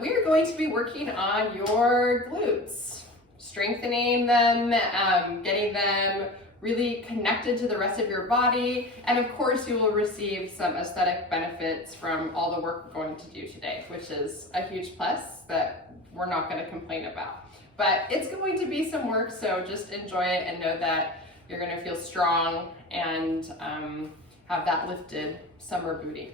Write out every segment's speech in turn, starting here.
we're going to be working on your glutes, strengthening them, getting them really connected to the rest of your body, and of course you will receive some aesthetic benefits from all the work we're going to do today, which is a huge plus that we're not going to complain about. But it's going to be some work, so just enjoy it and know that you're going to feel strong and have that lifted summer booty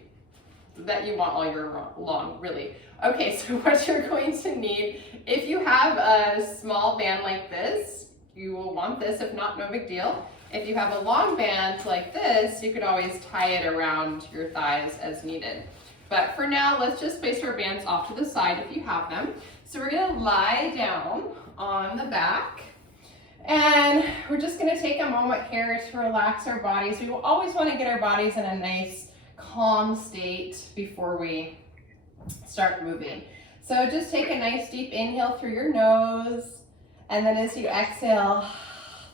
that you want all year long, really. Okay, so what you're going to need, if you have a small band like this, you will want this. If not, no big deal. If you have a long band like this, you could always tie it around your thighs as needed. But for now, let's just place our bands off to the side if you have them. So we're gonna lie down on the back, and we're just gonna take a moment here to relax our bodies. We will always wanna get our bodies in a nice, calm state before we start moving. So just take a nice deep inhale through your nose, and then as you exhale,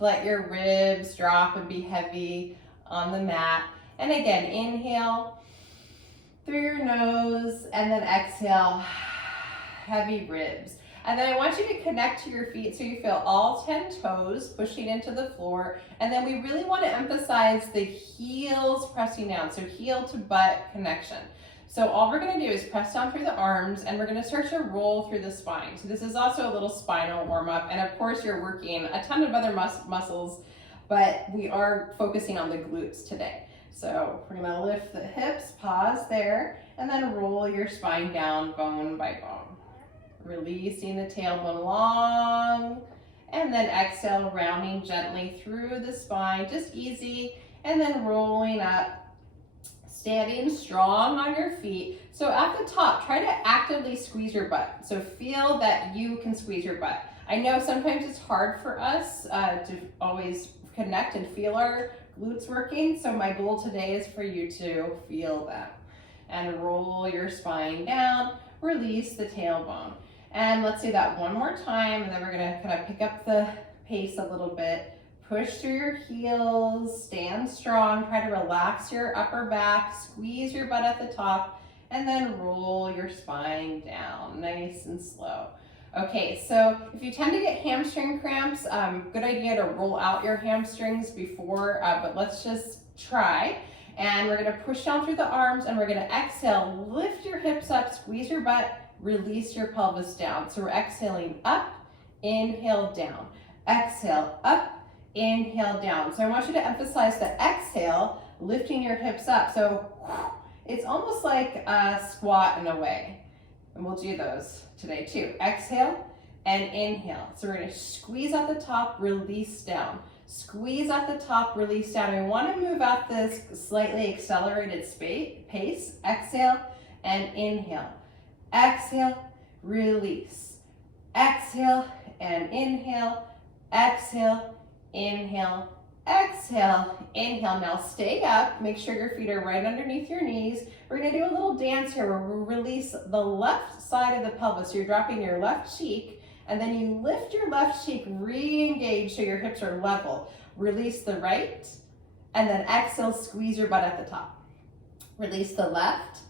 let your ribs drop and be heavy on the mat. And again, inhale through your nose, and then exhale, heavy ribs. And then I want you to connect to your feet so you feel all 10 toes pushing into the floor. And then we really want to emphasize the heels pressing down, so heel to butt connection. So all we're going to do is press down through the arms, and we're going to start to roll through the spine. So this is also a little spinal warm up, and of course you're working a ton of other muscles, but we are focusing on the glutes today. So we're going to lift the hips, pause there, and then roll your spine down bone by bone. Releasing the tailbone long, and then exhale, rounding gently through the spine, just easy, and then rolling up. Standing strong on your feet. So at the top, try to actively squeeze your butt. So feel that you can squeeze your butt. I know sometimes it's hard for us to always connect and feel our glutes working. So my goal today is for you to feel them. And roll your spine down, release the tailbone. And let's do that one more time, and then we're gonna kind of pick up the pace a little bit. Push through your heels, stand strong, try to relax your upper back, squeeze your butt at the top, and then roll your spine down, nice and slow. Okay, so if you tend to get hamstring cramps, good idea to roll out your hamstrings before, but let's just try. And we're gonna push down through the arms, and we're gonna exhale, lift your hips up, squeeze your butt, release your pelvis down. So we're exhaling up, inhale down, exhale up, inhale down. So I want you to emphasize the exhale, lifting your hips up. So it's almost like a squat in a way. And we'll do those today too. Exhale and inhale. So we're gonna squeeze at the top, release down. Squeeze at the top, release down. And we wanna move at this slightly accelerated pace. Exhale and inhale. Exhale, release. Exhale and inhale. Exhale, inhale, exhale, inhale. Now stay up, make sure your feet are right underneath your knees. We're gonna do a little dance here where we release the left side of the pelvis. So you're dropping your left cheek, and then you lift your left cheek, re-engage so your hips are level. Release the right, and then exhale, squeeze your butt at the top. Release the left,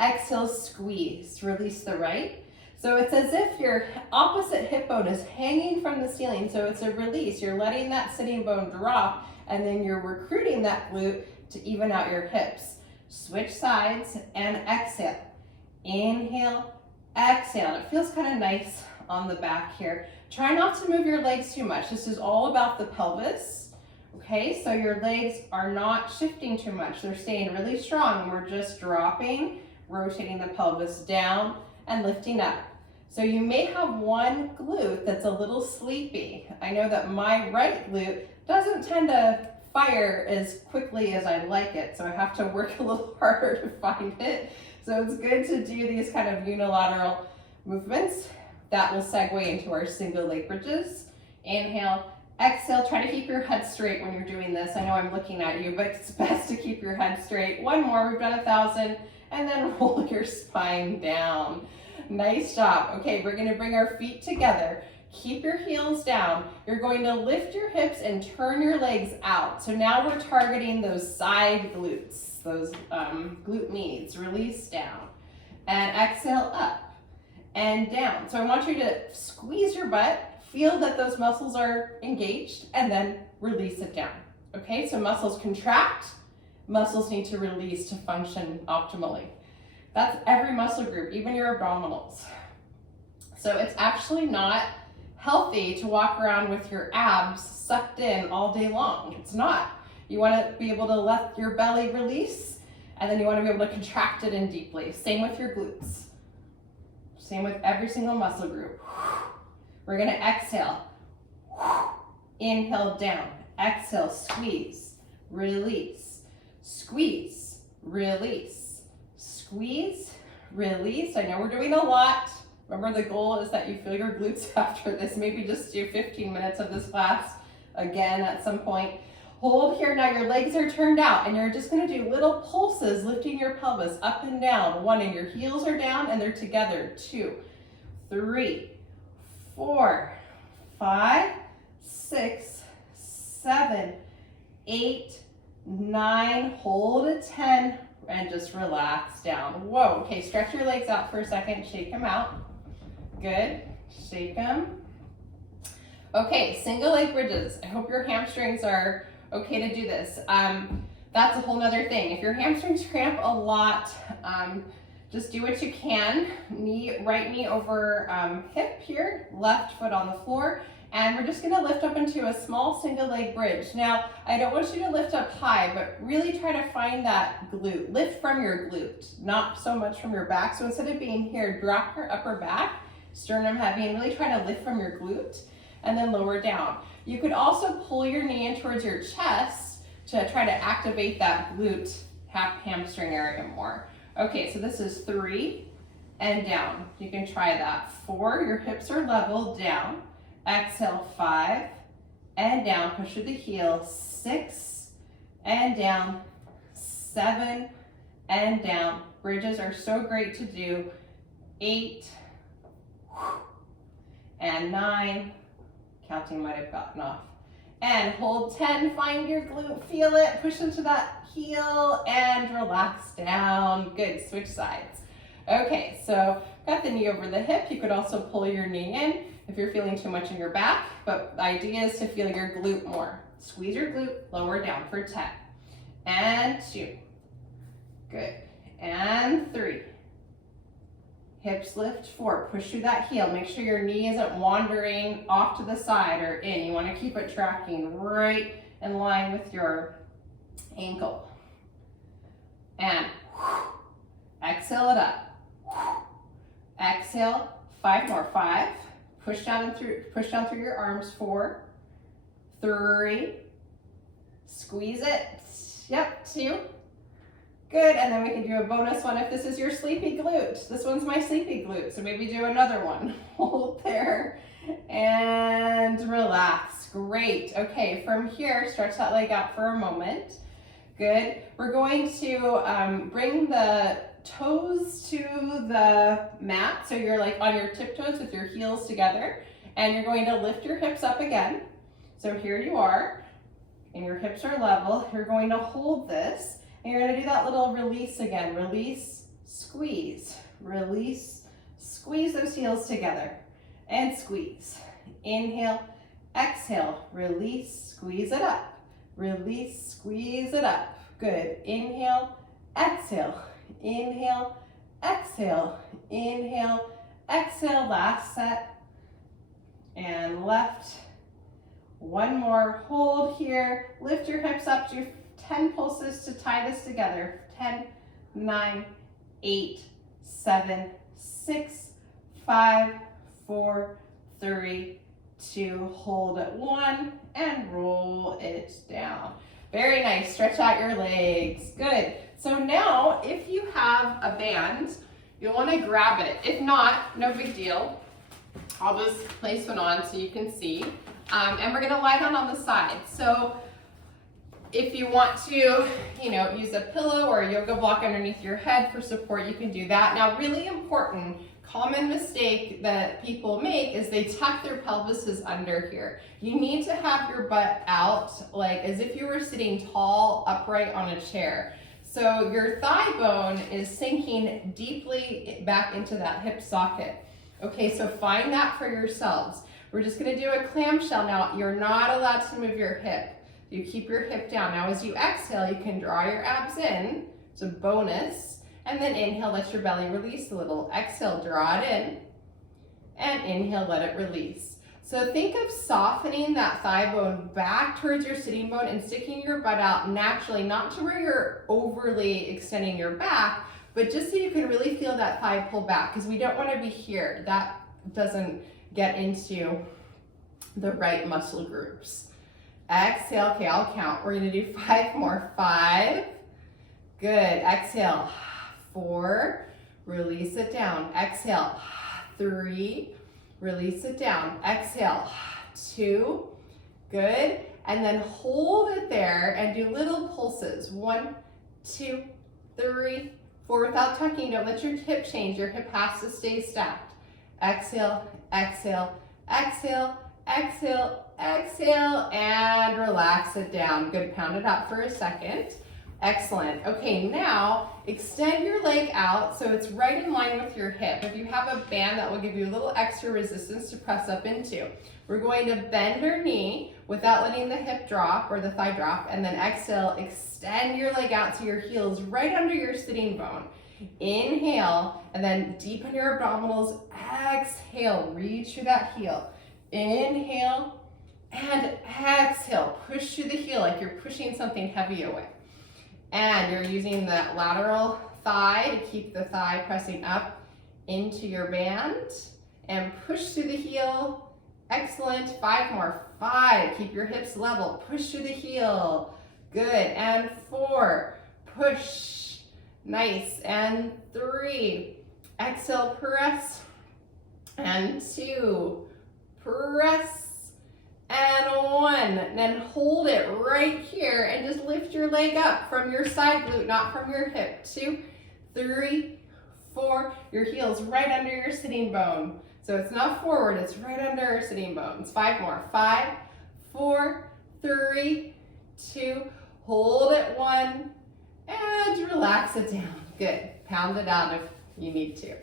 exhale, squeeze, release the right. So it's as if your opposite hip bone is hanging from the ceiling. So it's a release. You're letting that sitting bone drop, and then you're recruiting that glute to even out your hips. Switch sides and exhale. Inhale, exhale. And it feels kind of nice on the back here. Try not to move your legs too much. This is all about the pelvis. Okay, so your legs are not shifting too much. They're staying really strong, and we're just dropping, rotating the pelvis down and lifting up. So you may have one glute that's a little sleepy. I know that my right glute doesn't tend to fire as quickly as I like it, so I have to work a little harder to find it. So it's good to do these kind of unilateral movements. That will segue into our single leg bridges. Inhale, exhale. Try to keep your head straight when you're doing this. I know I'm looking at you, but it's best to keep your head straight. One more, we've done 1,000, and then roll your spine down. Nice job. Okay, we're gonna bring our feet together. Keep your heels down. You're going to lift your hips and turn your legs out. So now we're targeting those side glutes, those glute meads. Release down and exhale up. and down. So I want you to squeeze your butt, feel that those muscles are engaged, and then release it down. Okay, so muscles contract, muscles need to release to function optimally. That's every muscle group, even your abdominals. So it's actually not healthy to walk around with your abs sucked in all day long. It's not. You want to be able to let your belly release, and then you want to be able to contract it in deeply. Same with your glutes. Same with every single muscle group. We're going to exhale. Inhale down. Exhale, squeeze, release, squeeze, release, squeeze, release. I know we're doing a lot. Remember, the goal is that you feel your glutes after this. Maybe just do 15 minutes of this class again at some point. Hold here. Now your legs are turned out, and you're just going to do little pulses, lifting your pelvis up and down. 1, and your heels are down and they're together. 2, 3, 4, 5, 6, 7, 8, 9, hold at 10, and just relax down. Whoa, okay, stretch your legs out for a second, shake them out. Good, shake them. Okay, single leg bridges. I hope your hamstrings are okay to do this. That's a whole nother thing. If your hamstrings cramp a lot, just do what you can. Right knee over hip here, left foot on the floor, and we're just gonna lift up into a small single leg bridge. Now, I don't want you to lift up high, but really try to find that glute. Lift from your glute, not so much from your back. So instead of being here, drop your upper back, sternum heavy, and really try to lift from your glute, and then lower down. You could also pull your knee in towards your chest to try to activate that glute hamstring area more. Okay, so this is 3 and down. You can try that. 4, your hips are level, down. Exhale, 5 and down, push with the heel. 6 and down. 7 and down. Bridges are so great to do. 8 and 9. Counting might have gotten off. And hold 10, find your glute, feel it, push into that heel and relax down. Good, switch sides. Okay, so got the knee over the hip. You could also pull your knee in if you're feeling too much in your back, but the idea is to feel your glute more. Squeeze your glute, lower down for 10. And 2. Good. And 3. Hips lift, 4. Push through that heel. Make sure your knee isn't wandering off to the side or in. You want to keep it tracking right in line with your ankle. And exhale it up. Exhale, 5 more. 5. Push down through your arms. 4, 3. Squeeze it. Yep, 2. Good, and then we can do a bonus one if this is your sleepy glute. This one's my sleepy glute, so maybe do another one. Hold there and relax. Great. Okay, from here, stretch that leg out for a moment. Good. We're going to bring the toes to the mat, so you're like on your tiptoes with your heels together, and you're going to lift your hips up again. So here you are, and your hips are level. You're going to hold this. And you're going to do that little release again. Release, squeeze, release, squeeze those heels together, and squeeze. Inhale, exhale, release, squeeze it up. Release, squeeze it up. Good. Inhale, exhale, inhale, exhale, inhale, exhale. Last set. And left. One more. Hold here. Lift your hips up. Do 10 pulses to tie this together. 10, 9, 8, 7, 6, 5, 4, 3, 2. Hold at 1 and roll it down. Very nice. Stretch out your legs. Good. So now, if you have a band, you'll want to grab it. If not, no big deal. I'll just place one on so you can see. And we're going to lie down on the side. So if you want to, use a pillow or a yoga block underneath your head for support, you can do that. Now, really important, common mistake that people make is they tuck their pelvises under here. You need to have your butt out, like as if you were sitting tall, upright on a chair. So your thigh bone is sinking deeply back into that hip socket. Okay, so find that for yourselves. We're just gonna do a clamshell now. You're not allowed to move your hip. You keep your hip down. Now as you exhale, you can draw your abs in. It's a bonus. And then inhale, let your belly release a little. Exhale, draw it in. And inhale, let it release. So think of softening that thigh bone back towards your sitting bone and sticking your butt out naturally, not to where you're overly extending your back, but just so you can really feel that thigh pull back, because we don't want to be here. That doesn't get into the right muscle groups. Exhale, okay, I'll count. We're gonna do 5 more. 5, good, exhale, 4, release it down, exhale, 3, release it down, exhale, 2, good, and then hold it there and do little pulses. 1, 2, 3, 4, without tucking. Don't let your hip change. Your hip has to stay stacked. Exhale, exhale, exhale, exhale, exhale, and relax it down. Good, pound it out for a second. Excellent. Okay, now extend your leg out so it's right in line with your hip. If you have a band, that will give you a little extra resistance to press up into. We're going to bend your knee without letting the hip drop or the thigh drop, and then exhale, extend your leg out to your heels right under your sitting bone. Inhale, and then deepen your abdominals. Exhale, reach through that heel. Inhale, and exhale. Push through the heel like you're pushing something heavy away. And you're using the lateral thigh to keep the thigh pressing up into your band. And push through the heel. Excellent. 5 more. 5. Keep your hips level. Push through the heel. Good. And 4. Push. Nice. And 3. Exhale, press. And 2. Press. And 1. And then hold it right here and just lift your leg up from your side glute, not from your hip. 2, 3, 4. Your heel's right under your sitting bone. So it's not forward, it's right under our sitting bones. 5 more. 5, 4, 3, 2. Hold it. 1. And relax it down. Good. Pound it out if you need to.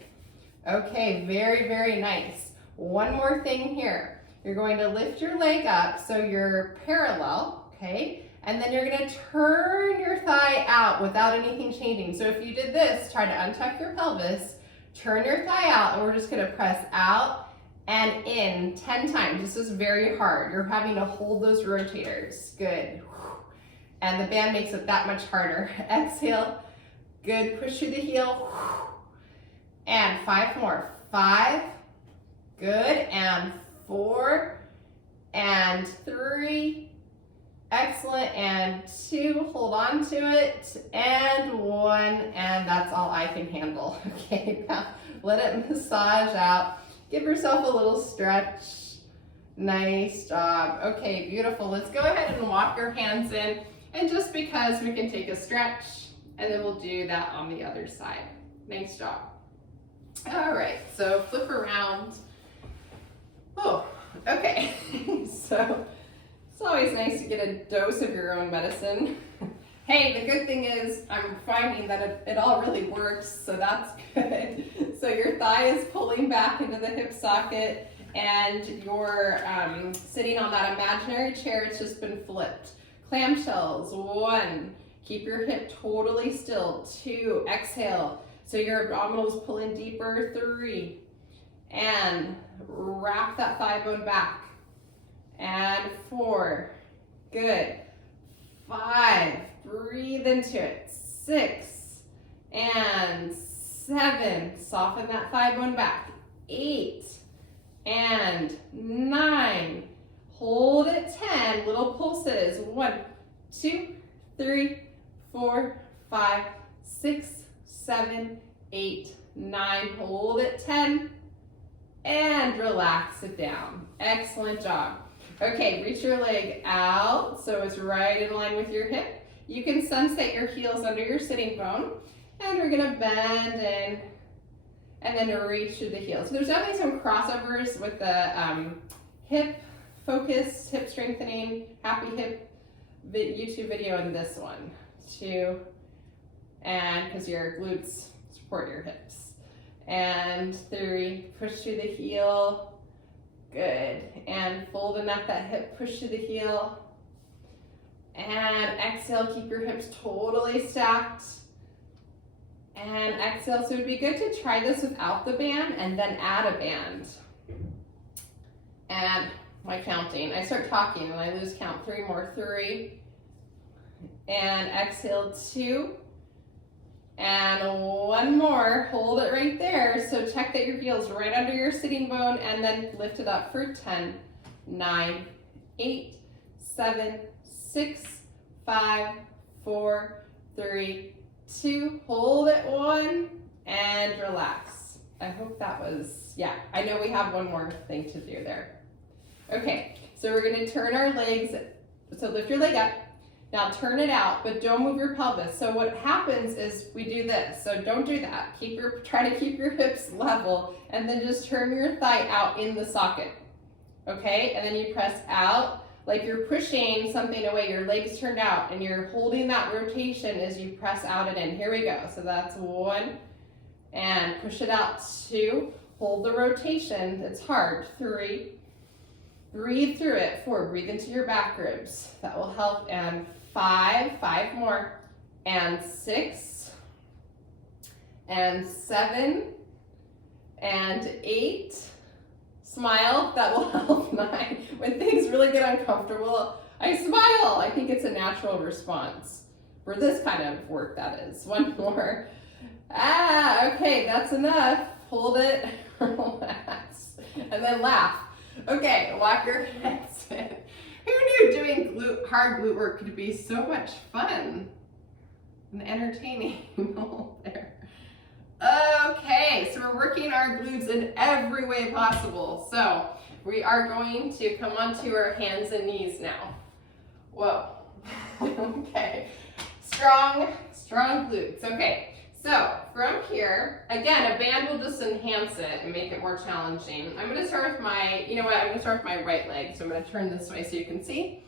Okay, very, very nice. One more thing here. You're going to lift your leg up so you're parallel, okay? And then you're gonna turn your thigh out without anything changing. So if you did this, try to untuck your pelvis, turn your thigh out, and we're just gonna press out and in 10 times. This is very hard. You're having to hold those rotators. Good. And the band makes it that much harder. Exhale. Good. Push through the heel. And 5 more. 5. Good. And 4. And 3. Excellent. And 2. Hold on to it. And 1. And that's all I can handle. Okay. Now let it massage out. Give yourself a little stretch. Nice job. Okay, beautiful. Let's go ahead and walk your hands in. And just because we can take a stretch, and then we'll do that on the other side. Nice job. All right, so flip around. Oh, okay. So it's always nice to get a dose of your own medicine. Hey, the good thing is I'm finding that it all really works, so that's good. So your thigh is pulling back into the hip socket, and you're sitting on that imaginary chair. It's just been flipped. Clamshells. 1. Keep your hip totally still. 2. Exhale. So your abdominals pull in deeper. 3. And wrap that thigh bone back. And 4. Good. 5. Breathe into it. 6. And 7. Soften that thigh bone back. 8. And 9. Hold it. 10. Little pulses. 1, 2, 3, 4, 5, 6, 7, 8, 9. Hold it. 10. And relax it down. Excellent job. Okay, reach your leg out so it's right in line with your hip. You can sunset your heels under your sitting bone. And we're gonna bend in and then reach through the heels. So there's definitely some crossovers with the hip focused, hip strengthening, happy hip YouTube video and this one. 2, and because your glutes support your hips. and 3. Push through the heel. Good. And fold and up that hip, push through the heel. And exhale, keep your hips totally stacked. And exhale, so it would be good to try this without the band and then add a band. And my counting, I start talking and I lose count. 3 more, 3. And exhale, 2. And 1 more, hold it right there. So check that your heel's right under your sitting bone and then lift it up for 10, 9, 8, 7, 6, 5, 4, 3, 2. Hold it 1 and relax. I hope that was, yeah, I know we have one more thing to do there. Okay, so we're gonna turn our legs, so lift your leg up. Now turn it out, but don't move your pelvis. So what happens is we do this. So don't do that. Try to keep your hips level and then just turn your thigh out in the socket. Okay, and then you press out like you're pushing something away. Your legs turned out and you're holding that rotation as you press out and in. Here we go. So that's 1 and push it out. 2, hold the rotation. It's hard. 3, breathe through it. 4, breathe into your back ribs. That will help. And 5 more, and 6, and 7, and 8. Smile, that will help. 9. When things really get uncomfortable, I smile. I think it's a natural response for this kind of work, that is. 1 more. Okay, that's enough. Hold it, relax, and then laugh. Okay, walk your hands in. Who knew doing hard glute work could be so much fun and entertaining? There. Okay, so we're working our glutes in every way possible. So we are going to come onto our hands and knees now. Whoa. Okay, strong glutes. Okay, so from here, again, a band will just enhance it and make it more challenging. I'm gonna start with my, you know what, I'm gonna start with my right leg. So I'm gonna turn this way so you can see.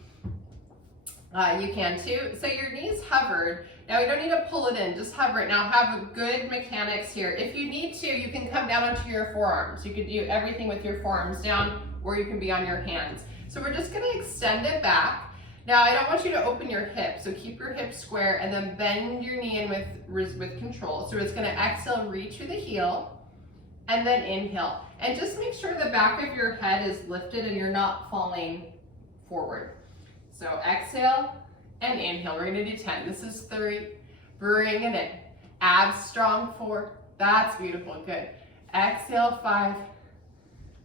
You can too. So your knees hovered. Now you don't need to pull it in, just hover it. Now have good mechanics here. If you need to, you can come down onto your forearms. You could do everything with your forearms down, or you can be on your hands. So we're just gonna extend it back. Now I don't want you to open your hips, so keep your hips square and then bend your knee in with control. So it's gonna exhale, reach through the heel, and then inhale. And just make sure the back of your head is lifted and you're not falling forward. So exhale and inhale. We're gonna do 10. This is 3. Bring it in. Abs strong. 4. That's beautiful. Good. Exhale. 5.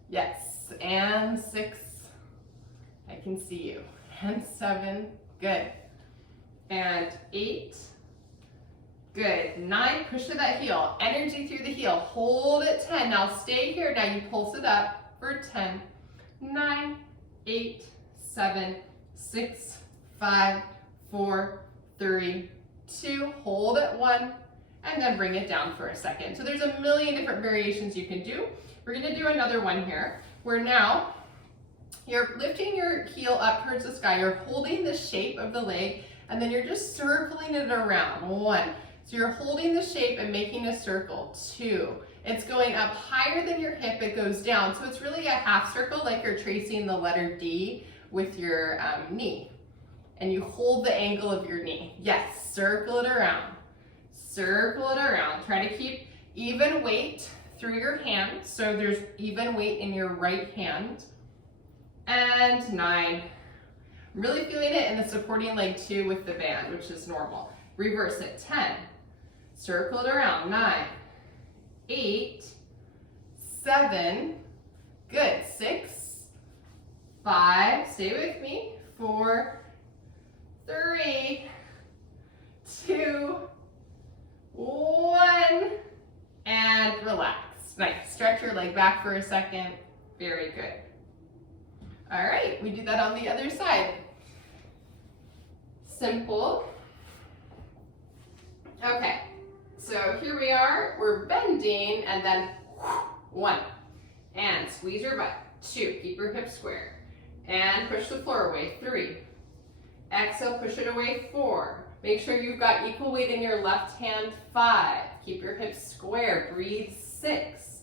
Yes. And 6. I can see you. And 7. Good. And 8. Good. 9. Push to that heel. Energy through the heel. Hold at 10. Now stay here. Now you pulse it up for 10. 9. 8. 7. 6, 5, 4, 3, 2, hold at 1, and then bring it down for a second. So there's a million different variations you can do. We're gonna do another one here, where now you're lifting your heel up towards the sky, you're holding the shape of the leg, and then you're just circling it around. 1, so you're holding the shape and making a circle. 2, it's going up higher than your hip, it goes down, so it's really a half circle, like you're tracing the letter D with your knee, and you hold the angle of your knee. Yes, circle it around. Circle it around. Try to keep even weight through your hand, so there's even weight in your right hand. And 9. I'm really feeling it in the supporting leg too with the band, which is normal. Reverse it. 10. Circle it around. 9, 8, 7. Good. 6, 5, stay with me, 4, 3, 2, 1, and relax. Nice, stretch your leg back for a second, very good. All right, we do that on the other side. Simple. Okay, so here we are, we're bending, and then 1, and squeeze your butt. 2, keep your hips square. And push the floor away. 3. Exhale, push it away. 4. Make sure you've got equal weight in your left hand. 5. Keep your hips square. Breathe. 6.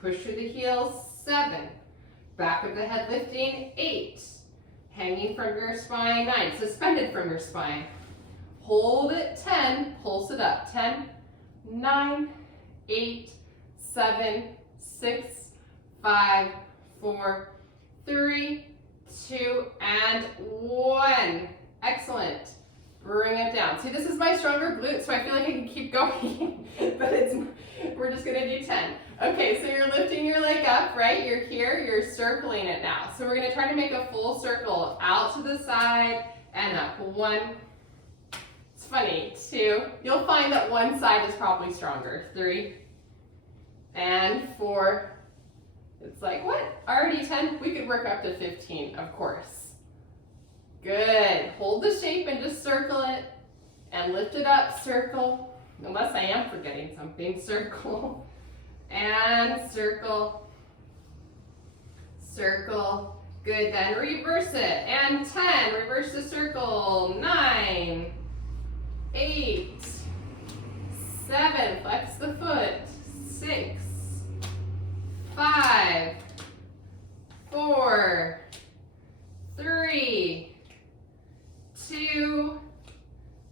Push through the heels, 7. Back of the head lifting, 8. Hanging from your spine, 9. Suspended from your spine. Hold it, 10. Pulse it up, 10, 9, 8, 7, 6, 5, 4, 3, 2, and 1. Excellent. Bring it down. See, this is my stronger glute, so I feel like I can keep going, but we're just gonna do 10. Okay, so you're lifting your leg up, right? You're here, you're circling it now. So we're gonna try to make a full circle out to the side and up. 1, it's funny, 2. You'll find that one side is probably stronger. 3, and 4. It's like, what? Already 10? We could work up to 15, of course. Good. Hold the shape and just circle it. And lift it up, circle. Unless I am forgetting something, circle. And circle. Circle. Good, then reverse it. And 10, reverse the circle. 9, 8, 7, flex the foot. 6, 5, 4, 3, 2,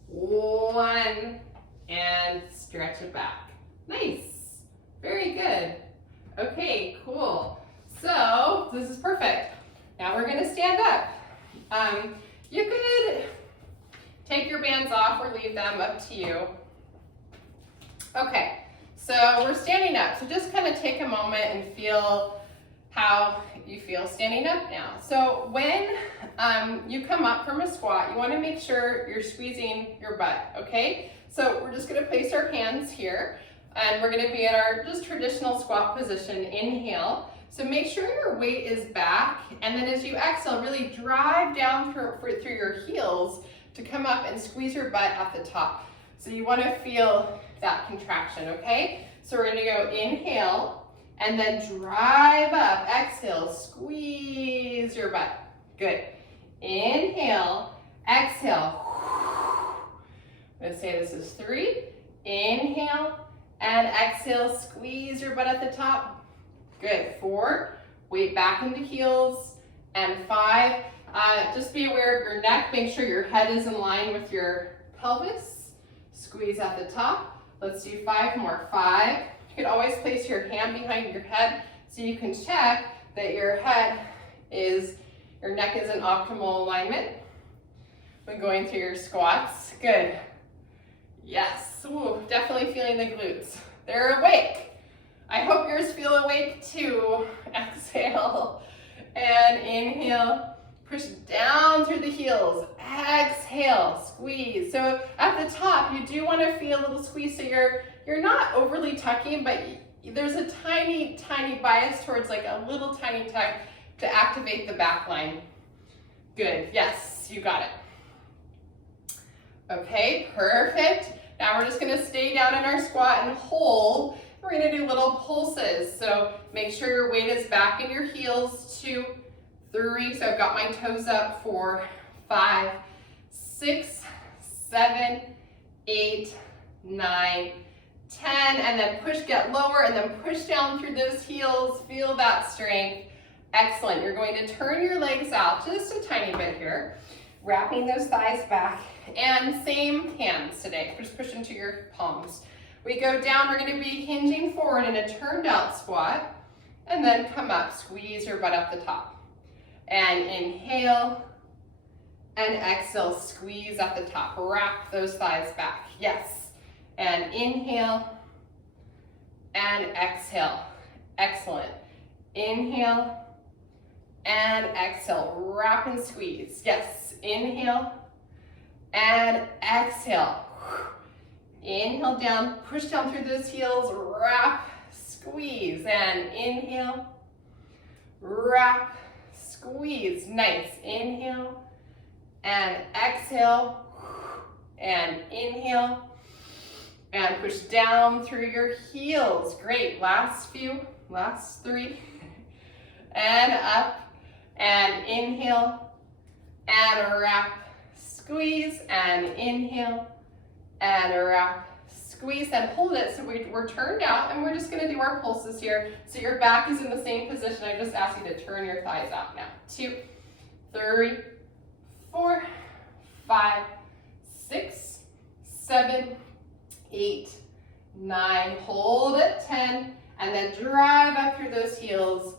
1, and stretch it back. Nice. Very good. Okay, cool. So this is perfect. Now we're gonna stand up. You could take your bands off or leave them, up to you. Okay, so we're standing up. So just kind of take a moment and feel how you feel standing up now. So when you come up from a squat, you want to make sure you're squeezing your butt, okay? So we're just going to place our hands here, and we're going to be in our just traditional squat position. Inhale. So make sure your weight is back, and then as you exhale, really drive down through your heels to come up and squeeze your butt at the top. So you want to feel that contraction, okay? So we're going to go inhale, and then drive up. Exhale, squeeze your butt. Good. Inhale, exhale. Let's say this is 3. Inhale and exhale, squeeze your butt at the top. Good. 4, weight back into heels. And 5, just be aware of your neck. Make sure your head is in line with your pelvis. Squeeze at the top. Let's do 5 more. 5. You can always place your hand behind your head so you can check that your neck is in optimal alignment when going through your squats. Good. Yes. Ooh, definitely feeling the glutes. They're awake. I hope yours feel awake too. Exhale and inhale. Push down through the heels. Exhale, squeeze. So at the top, you do want to feel a little squeeze, so you're not overly tucking, but there's a tiny, tiny bias towards like a little tiny tuck to activate the back line. Good. Yes, you got it. Okay, perfect. Now we're just going to stay down in our squat and hold. We're going to do little pulses. So make sure your weight is back in your heels. 2, 3. So I've got my toes up. 4, 5, 6, 7, 8, 9, 10. And then push, get lower, and then push down through those heels. Feel that strength. Excellent. You're going to turn your legs out just a tiny bit here, wrapping those thighs back. And same hands today. Just push into your palms. We go down. We're going to be hinging forward in a turned out squat, and then come up. Squeeze your butt up the top. And inhale and exhale. Squeeze at the top. Wrap those thighs back. Yes. And inhale and exhale. Excellent. Inhale and exhale. Wrap and squeeze. Yes. Inhale and exhale. Inhale down. Push down through those heels. Wrap, squeeze. And inhale. Wrap, squeeze. Nice. Inhale and exhale. And inhale. And push down through your heels. Great. Last 3. And up. And inhale. And wrap, squeeze. And inhale. And wrap, squeeze, then hold it. So we're turned out, and we're just gonna do our pulses here. So your back is in the same position. I just ask you to turn your thighs out now. 2, 3, 4, 5, 6, 7, 8, 9, hold it, 10, and then drive up through those heels.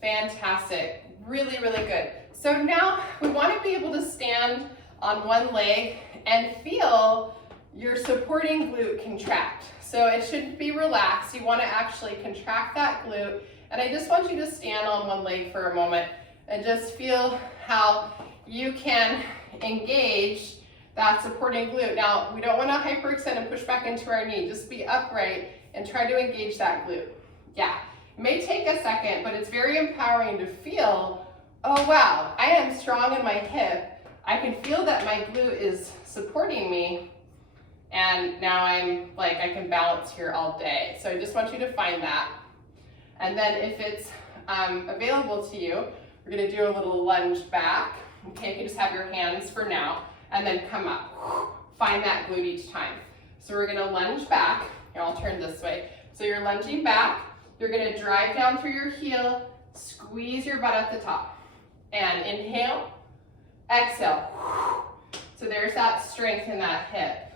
Fantastic, really, really good. So now we want to be able to stand on one leg and feel your supporting glute contract. So it shouldn't be relaxed. You want to actually contract that glute. And I just want you to stand on one leg for a moment and just feel how you can engage that supporting glute. Now, we don't want to hyperextend and push back into our knee. Just be upright and try to engage that glute. Yeah, it may take a second, but it's very empowering to feel, oh wow, I am strong in my hip. I can feel that my glute is supporting me, and now I'm like, I can balance here all day. So I just want you to find that. And then if it's available to you, we're gonna do a little lunge back. Okay, you can just have your hands for now, and then come up. Find that glute each time. So we're gonna lunge back. Here, I'll turn this way. So you're lunging back. You're gonna drive down through your heel, squeeze your butt at the top. And inhale, exhale. So there's that strength in that hip.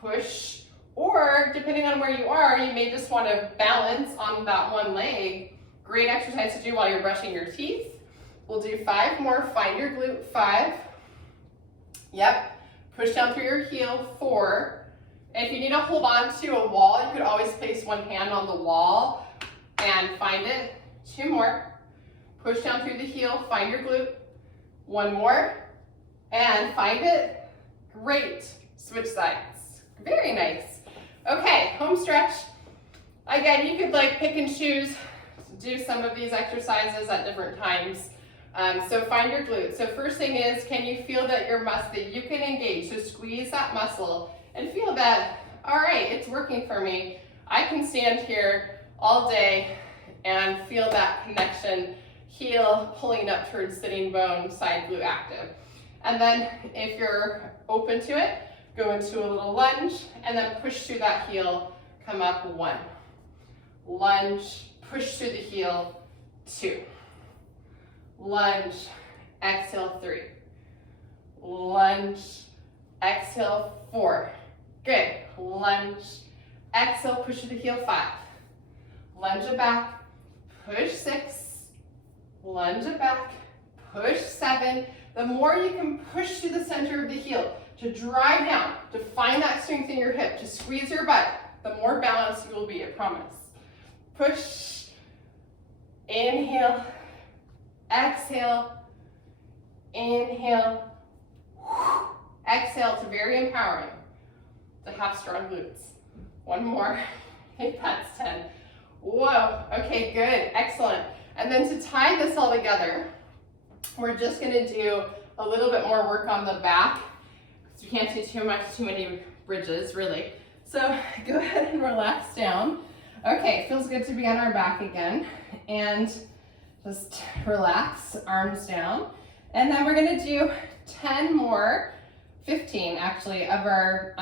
Push, or depending on where you are, you may just wanna balance on that one leg. Great exercise to do while you're brushing your teeth. We'll do 5 more. Find your glute. 5. Yep. Push down through your heel. 4. And if you need to hold on to a wall, you could always place one hand on the wall and find it. 2 more. Push down through the heel. Find your glute. 1 more. And find it. Great. Switch sides. Very nice. Okay, home stretch. Again, you could like pick and choose, do some of these exercises at different times. So find your glute. So first thing is, can you feel that your muscle, that you can engage? So squeeze that muscle and feel that, all right, it's working for me. I can stand here all day and feel that connection, heel pulling up towards sitting bone, side glute active. And then if you're open to it, go into a little lunge and then push through that heel, come up 1. Lunge, push through the heel, 2. Lunge, exhale 3. Lunge, exhale 4. Good. Lunge, exhale, push through the heel 5. Lunge it back, push 6. Lunge it back, push 7. The more you can push through the center of the heel, to drive down, to find that strength in your hip, to squeeze your butt, the more balanced you will be, I promise. Push, inhale, exhale, inhale, exhale. It's very empowering to have strong glutes. 1 more. I think that's 10. Whoa, okay, good, excellent. And then to tie this all together, we're just gonna do a little bit more work on the back. So you can't do too many bridges, really. So go ahead and relax down. Okay, it feels good to be on our back again. And just relax, arms down. And then we're gonna do 10 more, 15 actually, of our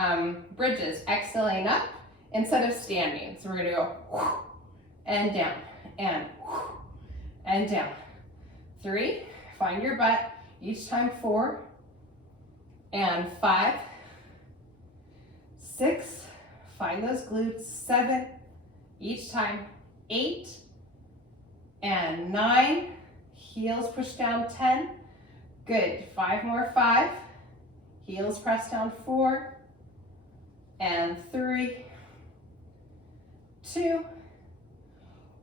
bridges, exhaling up instead of standing. So we're gonna go and down, and down. 3, find your butt, each time 4, and 5, 6, find those glutes, 7, each time, 8, and 9, heels push down, 10, good, 5 more, 5, heels press down, 4, and 3, 2,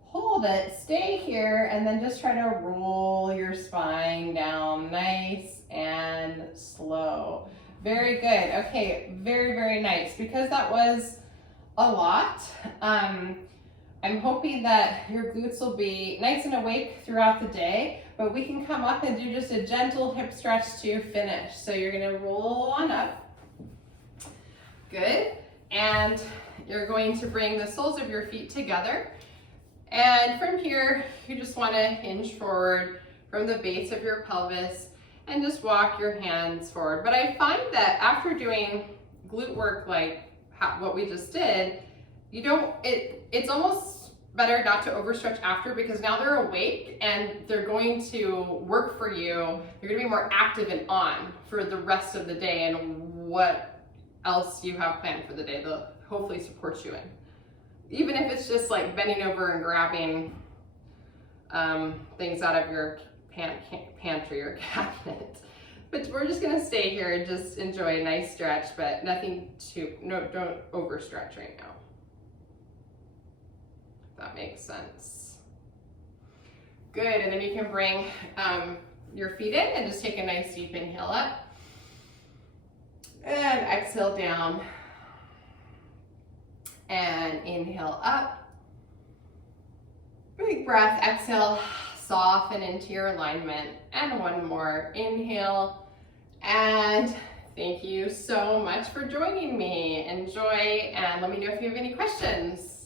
hold it, stay here, and then just try to roll your spine down nice and slow. Very good. Okay, very, very nice. Because that was a lot, I'm hoping that your glutes will be nice and awake throughout the day, but we can come up and do just a gentle hip stretch to finish. So you're gonna roll on up. Good. And you're going to bring the soles of your feet together. And from here, you just want to hinge forward from the base of your pelvis and just walk your hands forward. But I find that after doing glute work like what we just did, it's almost better not to overstretch after, because now they're awake and they're going to work for you. You're going to be more active and on for the rest of the day and what else you have planned for the day. They'll hopefully support you in. Even if it's just like bending over and grabbing things out of your pantry or cabinet. But we're just gonna stay here and just enjoy a nice stretch, but don't overstretch right now. If that makes sense. Good, and then you can bring your feet in and just take a nice deep inhale up. And exhale down. And inhale up. Big breath, exhale, soften into your alignment. And one more, inhale. And thank you so much for joining me. Enjoy, and let me know if you have any questions.